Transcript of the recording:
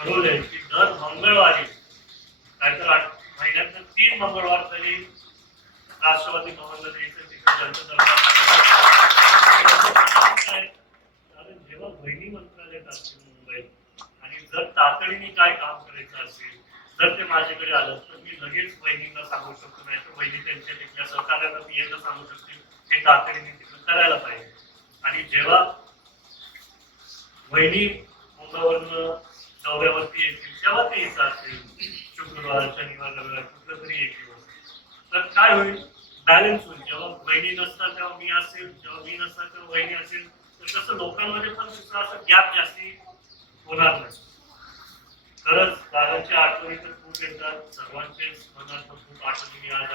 ठरवलंय की दर मंगळवारी नाहीतर महिन्यातून 3 मंगळवार तरी राष्ट्रवादी भवनला जायचं, तिकडे जनता कारण जेव्हा वहिनी मंत्रालयात असतील मुंबईत आणि जर तातडीने काय काम करायचं असेल, जर ते माझ्याकडे आलं तर मी लगेच वहिनीला सांगू शकतो, नाही तर वहिनी त्यांच्या तिथल्या सहकार्याला पीएला सांगू शकतील हे तातडीने तिकडे करायला पाहिजे. आणि जेव्हा वहिनी मुंबईवरनं दौऱ्यावरती येतील तेव्हा ते येत असतील शुक्रवार शनिवार रविवार कुठलं तरी येतील, तर काय होईल, बॅलन्स होईल. जेव्हा वहिनी नसतात तेव्हा मी असेल, जेव्हा मी नसतात तेव्हा वहिनी असेल, तर तसं लोकांमध्ये पण दुसरा असं गॅप जास्ती होणार नाही. खरंच दादांच्या आठवणी तर खूप येतात, सर्वांचेच मनात खूप आठवणी आज